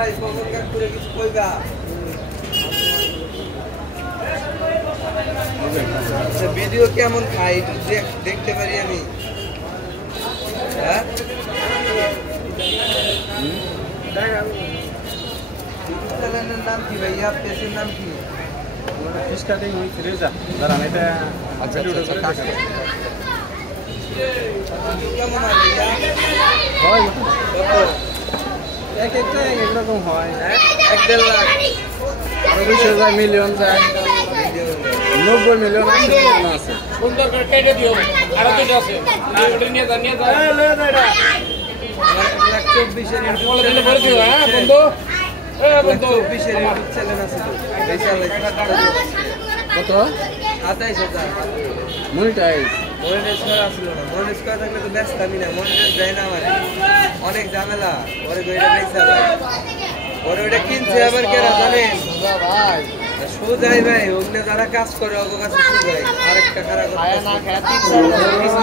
ভাই কখন কাজ করে কিছু কইবা আচ্ছা ভিডিও কেমন খাই একটু দেখতে পারি আমি হ্যাঁ চ্যানেলের নাম কি ভাইয়া পেজের নাম কি ফিশ কাটিং উইথ রেজা দাঁড়ান এটা আচ্ছা কেমন হয় ভাইয়া হয় কত এক একটা একরকম হয় 1.5 লাখ 20,000 মিলিয়ন যায় 90 মিলিয়ন আছে সুন্দর করে কেটে দিও আর দুটো আছে ওটা নিয়ে যা লাখ 24 এর বলে দিলে বলে দিও হ্যাঁ বন্ধু বন্ধু 24 এর ইউটিউব চ্যানেল আছে তো এই কত 27000 মনিটাইজ মনিটাইজ করা ছিল না মনিটাইজ করা থাকলে তো ব্যস্ত আমি না মনিটাইজ দেয় না আমার অনেক ঝামেলা পরে তো এটা পয়সা ভাই পরে ওটা কিনছে আবার কেরা জানেন ভাই সুজাই ভাই ওখানে যারা কাজ করে ওর কাছে সুজাই আরেকটা খারাপ কথা খায় না খায় 3-4 বছর